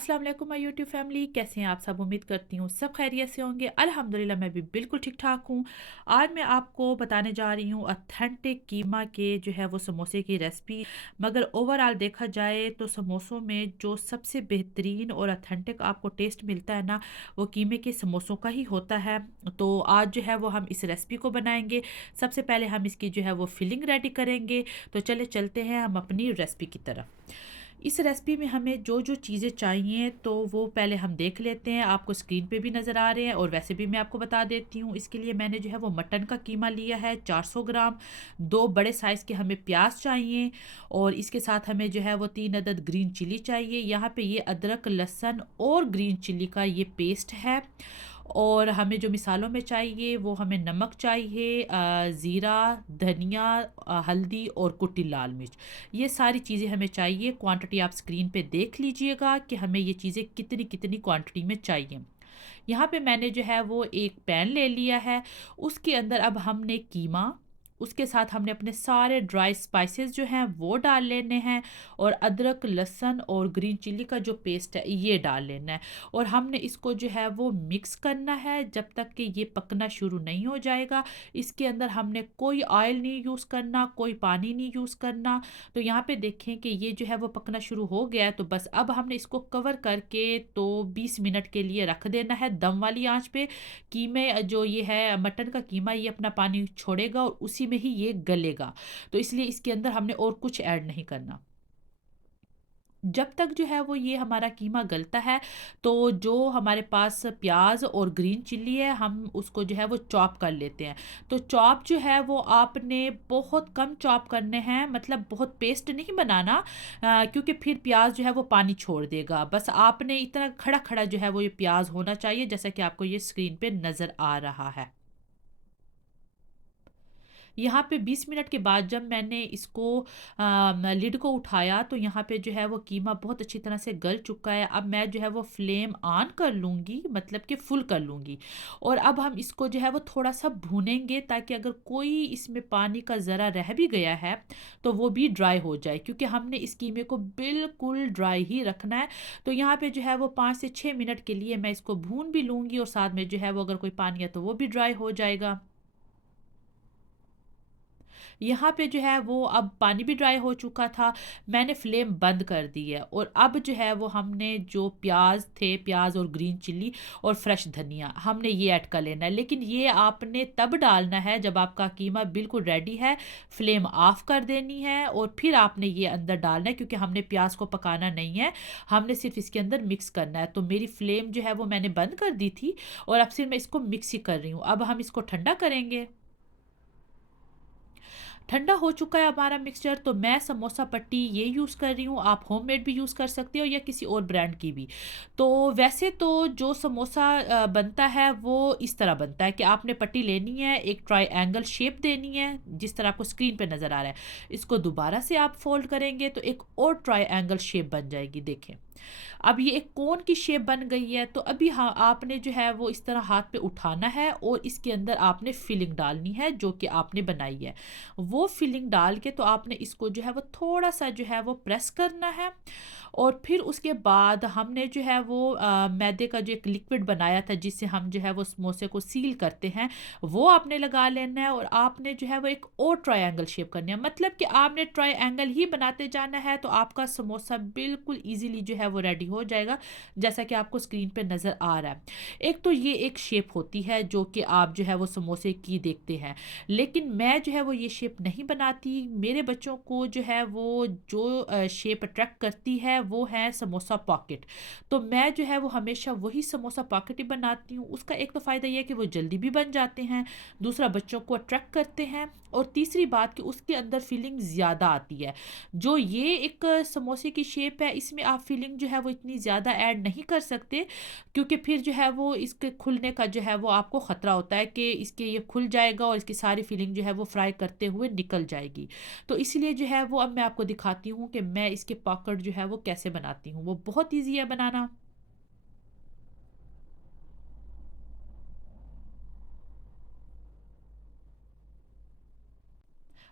अस्सलाम वालेकुम my YouTube family, कैसे हैं आप सब। उम्मीद करती हूँ सब खैरियत से होंगे। अल्हम्दुलिल्लाह मैं भी बिल्कुल ठीक ठाक हूँ। आज मैं आपको बताने जा रही हूँ ऑथेंटिक कीमा के जो है वो समोसे की रेसिपी। मगर ओवरऑल देखा जाए तो समोसों में जो सबसे बेहतरीन और ऑथेंटिक आपको टेस्ट मिलता है ना, वो कीमे के समोसों का ही होता है। तो आज जो है वो हम इस रेसिपी को बनाएंगे। सबसे पहले हम इसकी जो है वो फिलिंग रेडी करेंगे। तो चले चलते हैं हम अपनी रेसिपी की तरफ। इस रेसिपी में हमें जो जो चीज़ें चाहिए तो वो पहले हम देख लेते हैं। आपको स्क्रीन पे भी नज़र आ रहे हैं और वैसे भी मैं आपको बता देती हूँ। इसके लिए मैंने जो है वो मटन का कीमा लिया है 400 ग्राम। दो बड़े साइज़ के हमें प्याज चाहिए और इसके साथ हमें जो है वो 3 अदद ग्रीन चिली चाहिए। यहाँ पे ये अदरक लहसुन और ग्रीन चिली का ये पेस्ट है। और हमें जो मिसालों में चाहिए वो हमें नमक चाहिए, ज़ीरा, धनिया, हल्दी और कुटी लाल मिर्च। ये सारी चीज़ें हमें चाहिए। क्वांटिटी आप स्क्रीन पे देख लीजिएगा कि हमें ये चीज़ें कितनी कितनी क्वांटिटी में चाहिए। यहाँ पे मैंने जो है वो एक पैन ले लिया है। उसके अंदर अब हमने कीमा, उसके साथ हमने अपने सारे ड्राई स्पाइसेस जो हैं वो डाल लेने हैं और अदरक लहसुन और ग्रीन चिली का जो पेस्ट है ये डाल लेना है। और हमने इसको जो है वो मिक्स करना है जब तक कि ये पकना शुरू नहीं हो जाएगा। इसके अंदर हमने कोई ऑयल नहीं यूज़ करना, कोई पानी नहीं यूज़ करना। तो यहाँ पे देखें कि ये जो है वो पकना शुरू हो गया है। तो बस अब हमने इसको कवर करके तो 20 मिनट के लिए रख देना है दम वाली आंच पे। कीमे जो ये है मटन का कीमा, ये अपना पानी छोड़ेगा और उसी में ही ये गलेगा। तो इसलिए इसके अंदर हमने और कुछ ऐड नहीं करना। जब तक जो है वो ये हमारा कीमा गलता है तो जो हमारे पास प्याज और ग्रीन चिल्ली है हम उसको जो है वो चॉप कर लेते हैं। तो चॉप जो है वो आपने बहुत कम चॉप करने हैं, मतलब बहुत पेस्ट नहीं बनाना, क्योंकि फिर प्याज जो है वो पानी छोड़ देगा। बस आपने इतना खड़ा खड़ा जो है वो ये प्याज होना चाहिए, जैसा कि आपको ये स्क्रीन पे नज़र आ रहा है। यहाँ पे 20 मिनट के बाद जब मैंने इसको लिड को उठाया तो यहाँ पे जो है वो कीमा बहुत अच्छी तरह से गल चुका है। अब मैं जो है वो फ्लेम ऑन कर लूँगी, मतलब कि फुल कर लूँगी। और अब हम इसको जो है वो थोड़ा सा भूनेंगे ताकि अगर कोई इसमें पानी का ज़रा रह भी गया है तो वो भी ड्राई हो जाए, क्योंकि हमने इस कीमे को बिल्कुल ड्राई ही रखना है। तो यहाँ पे जो है वो 5 से 6 मिनट के लिए मैं इसको भून भी लूँगी और साथ में जो है वो अगर कोई पानी है तो वो भी ड्राई हो जाएगा। यहाँ पे जो है वो अब पानी भी ड्राई हो चुका था। मैंने फ्लेम बंद कर दी है और अब जो है वो हमने जो प्याज थे, प्याज और ग्रीन चिल्ली और फ्रेश धनिया, हमने ये ऐड कर लेना है। लेकिन ये आपने तब डालना है जब आपका कीमा बिल्कुल रेडी है। फ्लेम ऑफ कर देनी है और फिर आपने ये अंदर डालना है, क्योंकि हमने प्याज को पकाना नहीं है, हमने सिर्फ इसके अंदर मिक्स करना है। तो मेरी फ्लेम जो है वो मैंने बंद कर दी थी और अब सिर्फ मैं इसको मिक्स ही कर रही हूँ। अब हम इसको ठंडा करेंगे। ठंडा हो चुका है हमारा मिक्सचर, तो मैं समोसा पट्टी ये यूज़ कर रही हूँ। आप होममेड भी यूज़ कर सकते हो या किसी और ब्रांड की भी। तो वैसे तो जो समोसा बनता है वो इस तरह बनता है कि आपने पट्टी लेनी है, एक ट्रायंगल शेप देनी है जिस तरह आपको स्क्रीन पे नज़र आ रहा है। इसको दोबारा से आप फोल्ड करेंगे तो एक और ट्रायंगल शेप बन जाएगी, देखें। अब ये एक कोन की शेप बन गई है। तो अभी हाँ, आपने जो है वो इस तरह हाथ पे उठाना है और इसके अंदर आपने फिलिंग डालनी है जो कि आपने बनाई है। वो फिलिंग डाल के तो आपने इसको जो है वो थोड़ा सा जो है वो प्रेस करना है। और फिर उसके बाद हमने जो है वो मैदे का जो एक लिक्विड बनाया था जिससे हम जो है वो समोसे को सील करते हैं, वो आपने लगा लेना है। और आपने जो है वो एक और ट्रायंगल शेप करनी है, मतलब कि आपने ट्रायंगल ही बनाते जाना है। तो आपका समोसा बिल्कुल इजीली जो है वो रेडी हो जाएगा, जैसा कि आपको स्क्रीन पे नज़र आ रहा है। एक तो ये एक शेप होती है जो कि आप जो है वो समोसे की देखते हैं, लेकिन मैं जो है वो ये शेप नहीं बनाती। मेरे बच्चों को जो है वो जो शेप अट्रैक्ट करती है वो है समोसा पॉकेट। तो मैं जो है वो हमेशा वही समोसा पॉकेट ही बनाती हूँ। उसका एक तो फ़ायदा ये है कि वो जल्दी भी बन जाते हैं, दूसरा बच्चों को अट्रैक्ट करते हैं, और तीसरी बात कि उसके अंदर फीलिंग ज़्यादा आती है। जो ये एक समोसे की शेप है इसमें आप फीलिंग जो है वो इतनी ज़्यादा ऐड नहीं कर सकते, क्योंकि फिर जो है वो इसके खुलने का जो है वो आपको ख़तरा होता है कि इसके ये खुल जाएगा और इसकी सारी फीलिंग जो है वो फ्राई करते हुए निकल जाएगी। तो इसलिए जो है वो अब मैं आपको दिखाती हूँ कि मैं इसके पॉकेट जो है वो कैसे बनाती हूँ। वो बहुत ईजी है बनाना।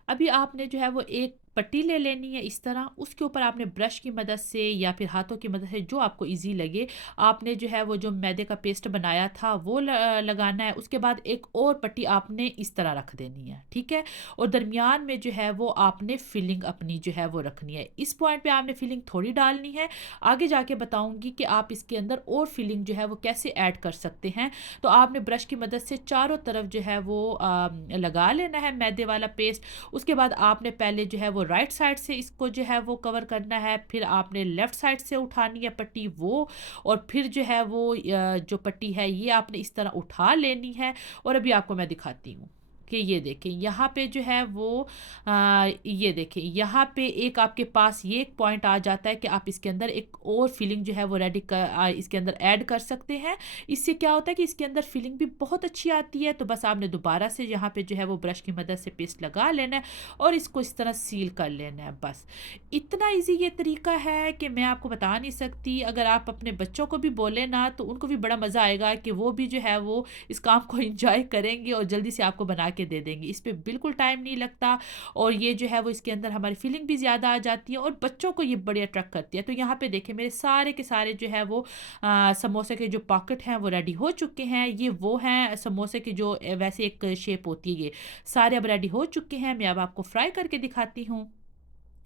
अभी आपने जो है वो एक पट्टी ले लेनी है इस तरह, उसके ऊपर आपने ब्रश की मदद से या फिर हाथों की मदद से जो आपको ईज़ी लगे, आपने जो है वो जो मैदे का पेस्ट बनाया था वो लगाना है। उसके बाद एक और पट्टी आपने इस तरह रख देनी है, ठीक है? और दरमियान में जो है वो आपने फिलिंग अपनी जो है वो रखनी है। इस पॉइंट पे आपने फिलिंग थोड़ी डालनी है, आगे जाके बताऊँगी कि आप इसके अंदर और फिलिंग जो है वो कैसे ऐड कर सकते हैं। तो आपने ब्रश की मदद से चारों तरफ जो है वो लगा लेना है मैदे वाला पेस्ट। उसके बाद आपने पहले जो है वो राइट साइड से इसको जो है वो कवर करना है, फिर आपने लेफ्ट साइड से उठानी है पट्टी वो, और फिर जो है वो जो पट्टी है ये आपने इस तरह उठा लेनी है। और अभी आपको मैं दिखाती हूँ कि ये देखें यहाँ पे जो है वो ये देखें यहाँ पे एक आपके पास ये एक पॉइंट आ जाता है कि आप इसके अंदर एक और फिलिंग जो है वो रेडी कर इसके अंदर ऐड कर सकते हैं। इससे क्या होता है कि इसके अंदर फिलिंग भी बहुत अच्छी आती है। तो बस आपने दोबारा से यहाँ पे जो है वो ब्रश की मदद से पेस्ट लगा लेना है और इसको इस तरह सील कर लेना है। बस इतना इजी ये तरीका है कि मैं आपको बता नहीं सकती। अगर आप अपने बच्चों को भी बोले ना तो उनको भी बड़ा मज़ा आएगा कि वो भी जो है वो इस काम को एंजॉय करेंगे और जल्दी से आपको बना के दे देंगे। इस पे बिल्कुल टाइम नहीं लगता और ये जो है वो इसके अंदर हमारी फीलिंग भी ज़्यादा आ जाती है और बच्चों को ये बड़ी अट्रैक्ट करती है। तो यहाँ पे देखें मेरे सारे के सारे जो है वो समोसे के जो पॉकेट हैं वो रेडी हो चुके हैं। ये वो हैं समोसे की जो वैसे एक शेप होती है, ये सारे अब रेडी हो चुके हैं। मैं अब आपको फ्राई करके दिखाती हूँ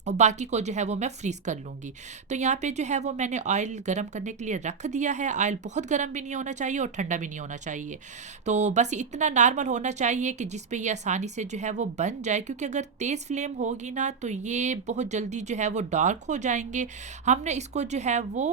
और बाकी को जो है वो मैं फ्रीज़ कर लूँगी। तो यहाँ पे जो है वो मैंने ऑयल गरम करने के लिए रख दिया है। ऑयल बहुत गरम भी नहीं होना चाहिए और ठंडा भी नहीं होना चाहिए। तो बस इतना नॉर्मल होना चाहिए कि जिस पे ये आसानी से जो है वो बन जाए, क्योंकि अगर तेज़ फ्लेम होगी ना तो ये बहुत जल्दी जो है वो डार्क हो जाएँगे। हमने इसको जो है वो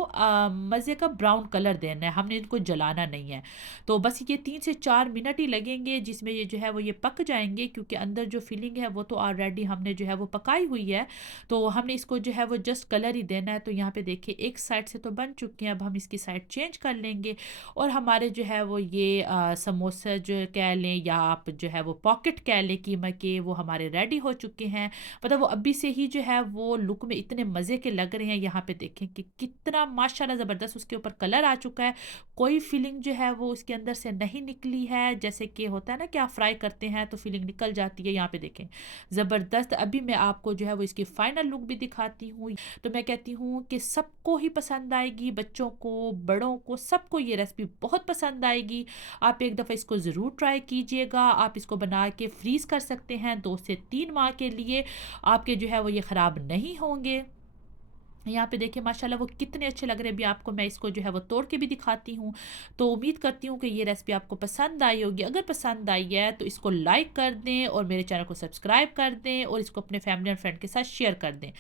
मज़े का ब्राउन कलर देना है, हमने इनको जलाना नहीं है। तो बस ये 3 से 4 मिनट ही लगेंगे जिसमें ये जो है वो ये पक जाएँगे, क्योंकि अंदर जो फिलिंग है वो तो ऑलरेडी हमने जो है वो पकाई हुई है। तो हमने इसको जो है वो जस्ट कलर ही देना है। तो यहाँ पे देखिए एक साइड से तो बन चुके हैं, अब हम इसकी साइड चेंज कर लेंगे और हमारे जो है वो ये समोसा जो कह लें या आप जो है वो पॉकेट कह लें कीमा के, वो हमारे रेडी हो चुके हैं। मतलब वो अभी से ही जो है वो लुक में इतने मज़े के लग रहे हैं। यहाँ पे देखें कि कितना माशाल्लाह ज़बरदस्त उसके ऊपर कलर आ चुका है। कोई फीलिंग जो है वो उसके अंदर से नहीं निकली है, जैसे कि होता है ना कि आप फ्राई करते हैं तो फीलिंग निकल जाती है। यहाँ पे देखें ज़बरदस्त। अभी मैं आपको जो है वो इसकी फाइनल लुक भी दिखाती हूँ। तो मैं कहती हूँ कि सबको ही पसंद आएगी, बच्चों को, बड़ों को, सबको ये रेसिपी बहुत पसंद आएगी। आप एक दफ़ा इसको ज़रूर ट्राई कीजिएगा। आप इसको बना के फ्रीज़ कर सकते हैं 2 से 3 माह के लिए। आपके जो है वो ये ख़राब नहीं होंगे। यहाँ पे देखिए माशाल्लाह वो कितने अच्छे लग रहे हैं। अभी आपको मैं इसको जो है वो तोड़ के भी दिखाती हूँ। तो उम्मीद करती हूँ कि ये रेसिपी आपको पसंद आई होगी। अगर पसंद आई है तो इसको लाइक कर दें और मेरे चैनल को सब्सक्राइब कर दें और इसको अपने फैमिली और फ्रेंड के साथ शेयर कर दें।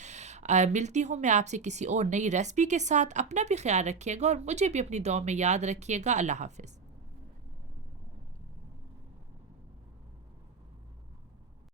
मिलती हूँ मैं आपसे किसी और नई रेसिपी के साथ। अपना भी ख्याल रखिएगा और मुझे भी अपनी दुआ में याद रखिएगा। अल्लाह हाफ़िज़।